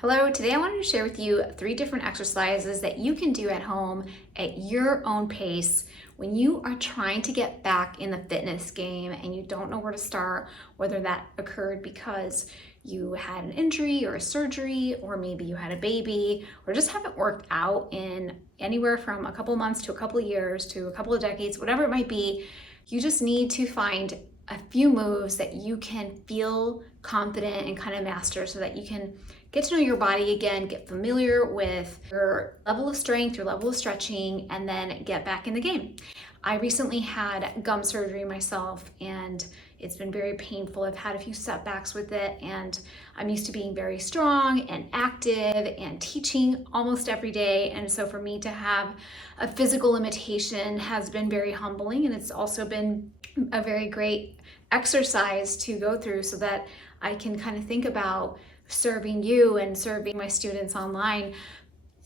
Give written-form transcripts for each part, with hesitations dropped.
Hello, today I wanted to share with you 3 different exercises that you can do at home at your own pace when you are trying to get back in the fitness game and you don't know where to start, whether that occurred because you had an injury or a surgery, or maybe you had a baby, or just haven't worked out in anywhere from a couple of months to a couple of years to a couple of decades, whatever it might be. You just need to find a few moves that you can feel confident and kind of master so that you can get to know your body again, get familiar with your level of strength, your level of stretching, and then get back in the game. I recently had gum surgery myself, and it's been very painful. I've had a few setbacks with it, and I'm used to being very strong and active and teaching almost every day. And so for me to have a physical limitation has been very humbling, and it's also been a very great exercise to go through so that I can kind of think about serving you and serving my students online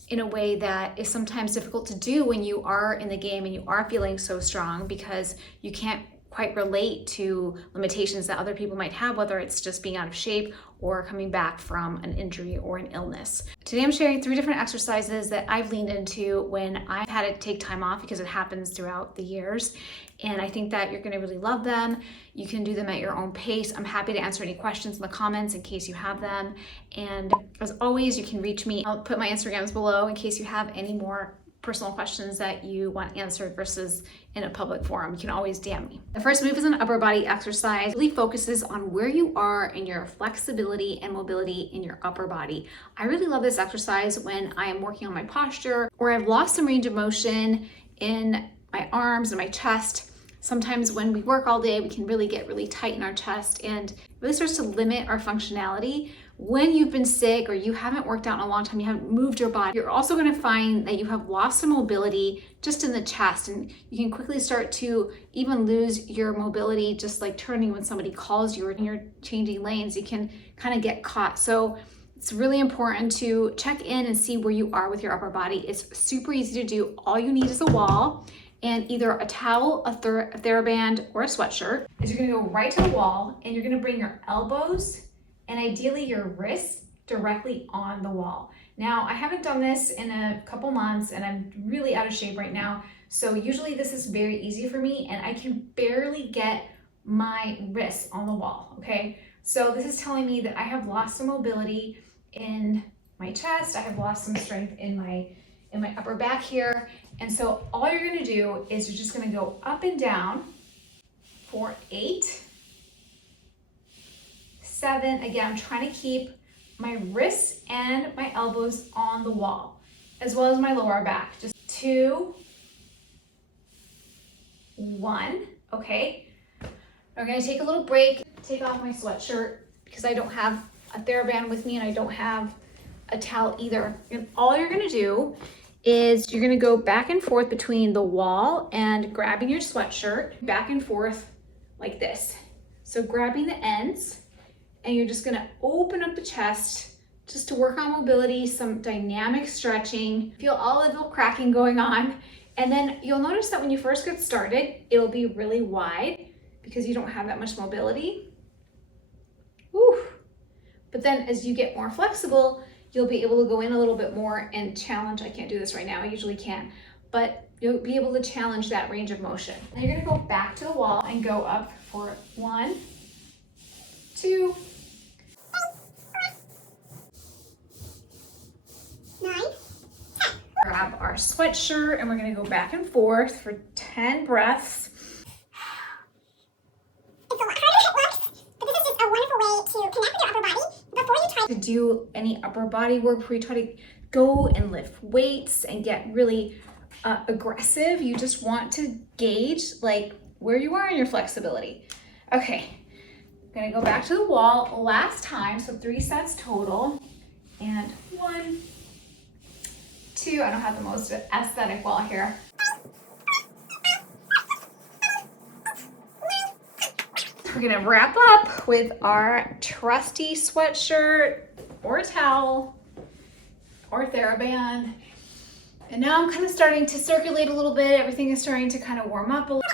in a way that is sometimes difficult to do when you are in the game and you are feeling so strong, because you can't quite relate to limitations that other people might have, whether it's just being out of shape or coming back from an injury or an illness. Today I'm sharing 3 different exercises that I've leaned into when I've had to take time off, because it happens throughout the years. And I think that you're gonna really love them. You can do them at your own pace. I'm happy to answer any questions in the comments in case you have them. And as always, you can reach me. I'll put my Instagrams below in case you have any more personal questions that you want answered versus in a public forum. You can always DM me. The first move is an upper body exercise. It really focuses on where you are in your flexibility and mobility in your upper body. I really love this exercise when I am working on my posture, or I've lost some range of motion in my arms and my chest. Sometimes when we work all day, we can really get really tight in our chest, and it really starts to limit our functionality. When you've been sick or you haven't worked out in a long time, you haven't moved your body, you're also going to find that you have lost some mobility just in the chest, and you can quickly start to even lose your mobility, just like turning when somebody calls you or you're changing lanes. You can kind of get caught. So it's really important to check in and see where you are with your upper body. It's super easy to do. All you need is a wall and either a towel, a TheraBand, or a sweatshirt. Is you're gonna go right to the wall, and you're gonna bring your elbows and ideally your wrists directly on the wall. Now, I haven't done this in a couple months, and I'm really out of shape right now. So usually this is very easy for me, and I can barely get my wrists on the wall, okay? So this is telling me that I have lost some mobility in my chest. I have lost some strength in my upper back here. And so all you're gonna do is you're just gonna go up and down for 8, 7. Again, I'm trying to keep my wrists and my elbows on the wall, as well as my lower back. Just 2, 1, okay? I'm gonna take a little break, take off my sweatshirt because I don't have a TheraBand with me and I don't have a towel either. And all you're gonna do is you're gonna go back and forth between the wall and grabbing your sweatshirt, back and forth like this. So grabbing the ends, and you're just gonna open up the chest just to work on mobility, some dynamic stretching, feel all the little cracking going on. And then you'll notice that when you first get started, it'll be really wide because you don't have that much mobility. Whew. But then as you get more flexible, you'll be able to go in a little bit more and challenge. I can't do this right now, I usually can, but you'll be able to challenge that range of motion. And you're gonna go back to the wall and go up for 1, 2, 9, 10. Grab our sweatshirt and we're gonna go back and forth for 10 breaths. It's a lot harder than it looks, but this is just a wonderful way to connect with your upper body before you try to do any upper body work, before you try to go and lift weights and get really aggressive. You just want to gauge like where you are in your flexibility. Okay, I'm gonna go back to the wall last time, so 3 sets total. And 1, 2, I don't have the most aesthetic wall here. We're gonna wrap up with our trusty sweatshirt or towel or TheraBand. And now I'm kind of starting to circulate a little bit. Everything is starting to kind of warm up a little.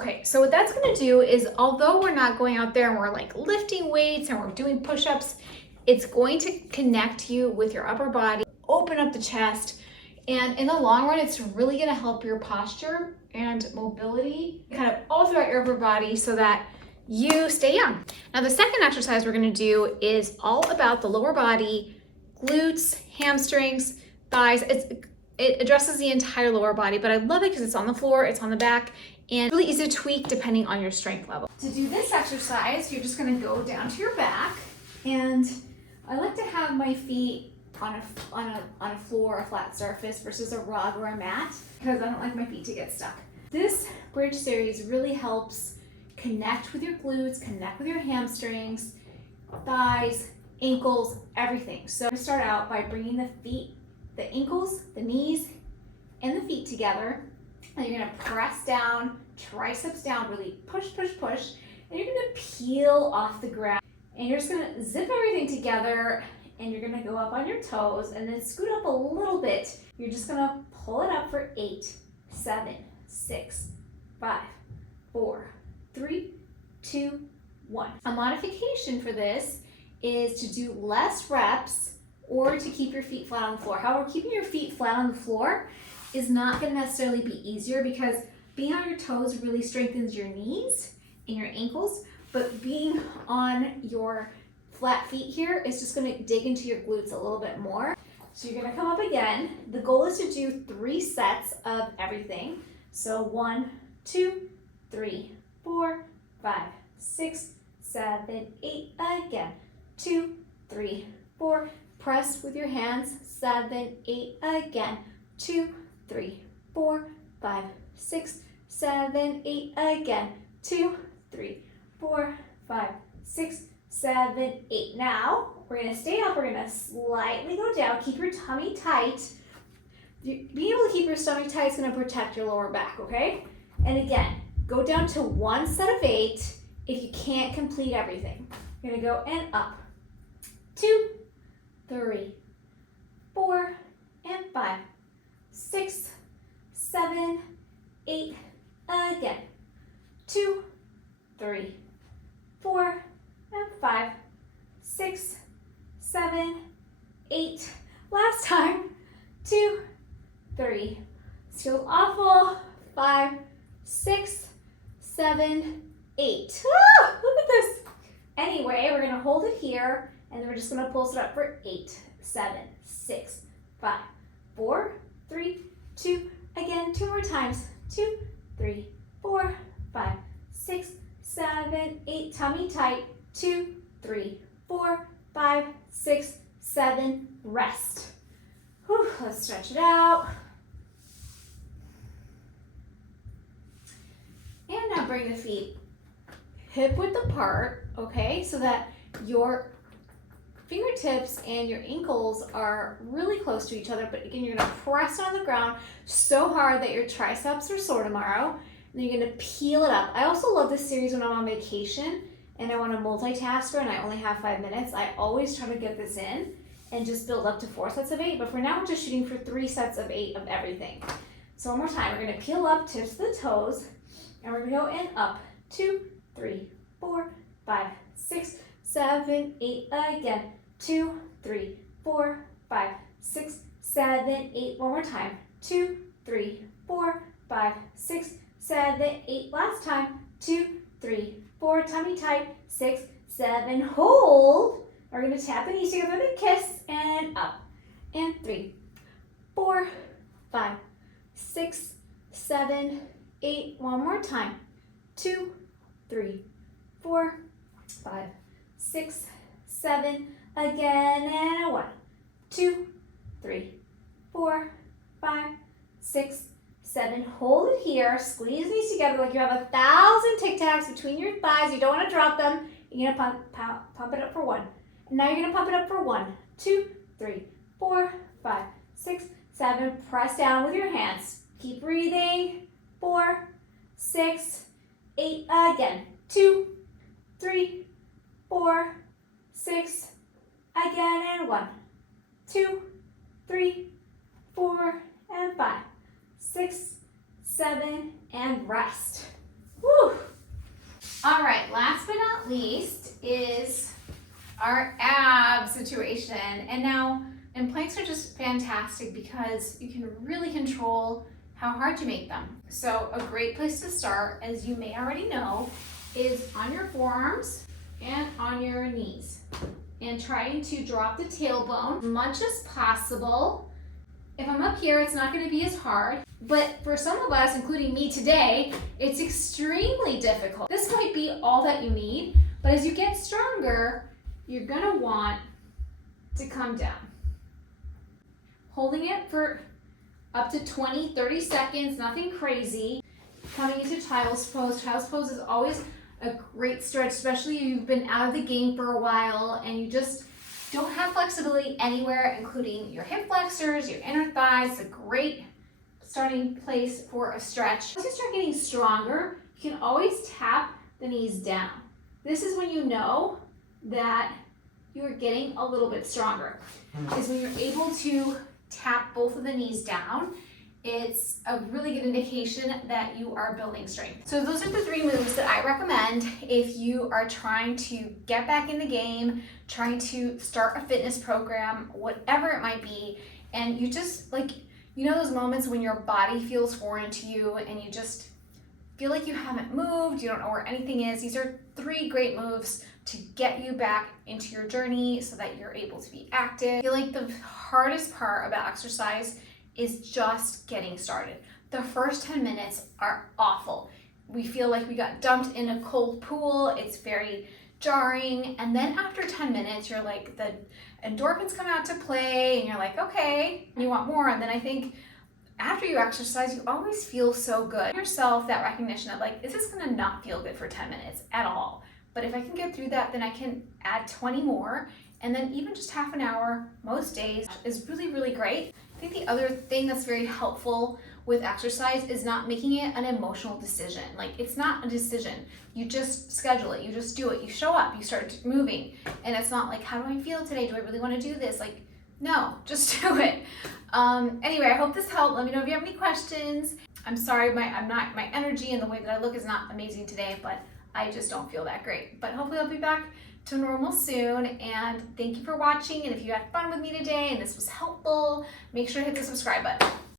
Okay, so So what that's gonna do is, although we're not going out there and we're like lifting weights and we're doing push-ups, it's going to connect you with your upper body, open up the chest, and in the long run, it's really gonna help your posture and mobility kind of all throughout your upper body so that you stay young. Now the second exercise we're gonna do is all about the lower body, glutes, hamstrings, thighs. It addresses the entire lower body, but I love it because it's on the floor, it's on the back, and really easy to tweak depending on your strength level. To do this exercise, you're just gonna go down to your back, and I like to have my feet on a floor, a flat surface versus a rug or a mat, because I don't like my feet to get stuck. This bridge series really helps connect with your glutes, connect with your hamstrings, thighs, ankles, everything. So we start out by bringing the feet, the ankles, the knees, and the feet together. And you're gonna press down, triceps down, really push, push, push. And you're gonna peel off the ground. And you're just gonna zip everything together, and you're gonna go up on your toes and then scoot up a little bit. You're just gonna pull it up for 8, 7, 6, 5, 4, 3, 2, 1. A modification for this is to do less reps or to keep your feet flat on the floor. However, keeping your feet flat on the floor is not going to necessarily be easier, because being on your toes really strengthens your knees and your ankles, but being on your flat feet here is just going to dig into your glutes a little bit more. So you're going to come up again. The goal is to do 3 sets of everything. So 1, 2, 3, 4, 5, 6, 7, 8, again. 2, 3, 4. Press with your hands. 7, 8, again. 2, 3, 4, 5, 6, 7, 8, again. 2, 3, 4, 5, 6, 7, 8. Now we're gonna stay up. We're gonna slightly go down. Keep your tummy tight. Being able to keep your stomach tight is gonna protect your lower back, okay? And again, go down to 1 set of 8 if you can't complete everything. You're gonna go and up. 2, 3, 4, and 5, 6, 7, 8, again. 2, 3, 4, and 5, 6, 7, 8. Last time. 2, 3. This feels awful. 5, 6, 7, 8. Ah, look at this. Anyway, we're gonna hold it here, and then we're just gonna pulse it up for 8, 7, 6, 5, 4, 3, 2. Again, 2 more times. 2, 3, 4, 5, 6, 7, 8. Tummy tight. 2, 3, 4, 5, 6, 7. Rest. Whew, let's stretch it out. And now bring the feet hip width apart, okay, so that your fingertips and your ankles are really close to each other. But again, you're gonna press on the ground so hard that your triceps are sore tomorrow. And then you're gonna peel it up. I also love this series when I'm on vacation and I want to multitasker and I only have 5 minutes. I always try to get this in and just build up to 4 sets of 8. But for now, we're just shooting for 3 sets of 8 of everything. So one more time, we're gonna peel up, tips to the toes, and we're gonna go in up. 2, 3, 4, 5, 6, 7, 8. Again. 2, 3, 4, 5, 6, 7, 8. One more time. 2, 3, 4, 5, 6, 7, 8. Last time. 2, 3, 4. Tummy tight. 6, 7. Hold. We're gonna tap the knees together with a kiss, and up. And 3, 4, 5, 6, 7, 8. One more time. 2, 3, 4, 5, 6, 7. Again, and 1, 2, 3, 4, 5, 6, 7. Hold it here. Squeeze these together like you have 1,000 Tic Tacs between your thighs. You don't want to drop them. You're gonna pump it up for 1. And now you're gonna pump it up for 1, 2, 3, 4, 5, 6, 7. Press down with your hands. Keep breathing. 4, 6, 8. Again. 2, 3, 4, 6. Again, and 1, 2, 3, 4, and 5, 6, 7, and rest. Whew. All right, last but not least is our ab situation. And now, and planks are just fantastic because you can really control how hard you make them. So a great place to start, as you may already know, is on your forearms and on your knees. And trying to drop the tailbone as much as possible. If I'm up here, it's not going to be as hard, but for some of us, including me today, it's extremely difficult. This might be all that you need, but as you get stronger, you're going to want to come down. Holding it for up to 20, 30 seconds, nothing crazy. Coming into child's pose. Child's pose is always a great stretch, especially if you've been out of the game for a while and you just don't have flexibility anywhere, including your hip flexors, your inner thighs. It's a great starting place for a stretch. As you start getting stronger, you can always tap the knees down. This is when you know that you're getting a little bit stronger, is when you're able to tap both of the knees down. It's a really good indication that you are building strength. So those are the 3 moves that I recommend if you are trying to get back in the game, trying to start a fitness program, whatever it might be. And you just those moments when your body feels foreign to you and you just feel like you haven't moved, you don't know where anything is. These are 3 great moves to get you back into your journey so that you're able to be active. I feel like the hardest part about exercise is just getting started. The first 10 minutes are awful. We feel like we got dumped in a cold pool. It's very jarring. And then after 10 minutes, you're like, the endorphins come out to play and you're like, okay, you want more. And then I think after you exercise, you always feel so good. Give yourself that recognition of like, this is gonna not feel good for 10 minutes at all. But if I can get through that, then I can add 20 more. And then even just half an hour most days is really, really great. I think the other thing that's very helpful with exercise is not making it an emotional decision. Like, it's not a decision. You just schedule it. You just do it. You show up. You start moving. And it's not like, how do I feel today? Do I really want to do this? Like, no, just do it. Anyway, I hope this helped. Let me know if you have any questions. I'm sorry, my energy and the way that I look is not amazing today, but I just don't feel that great. But hopefully I'll be back to normal soon, and thank you for watching. And if you had fun with me today and this was helpful, make sure to hit the subscribe button.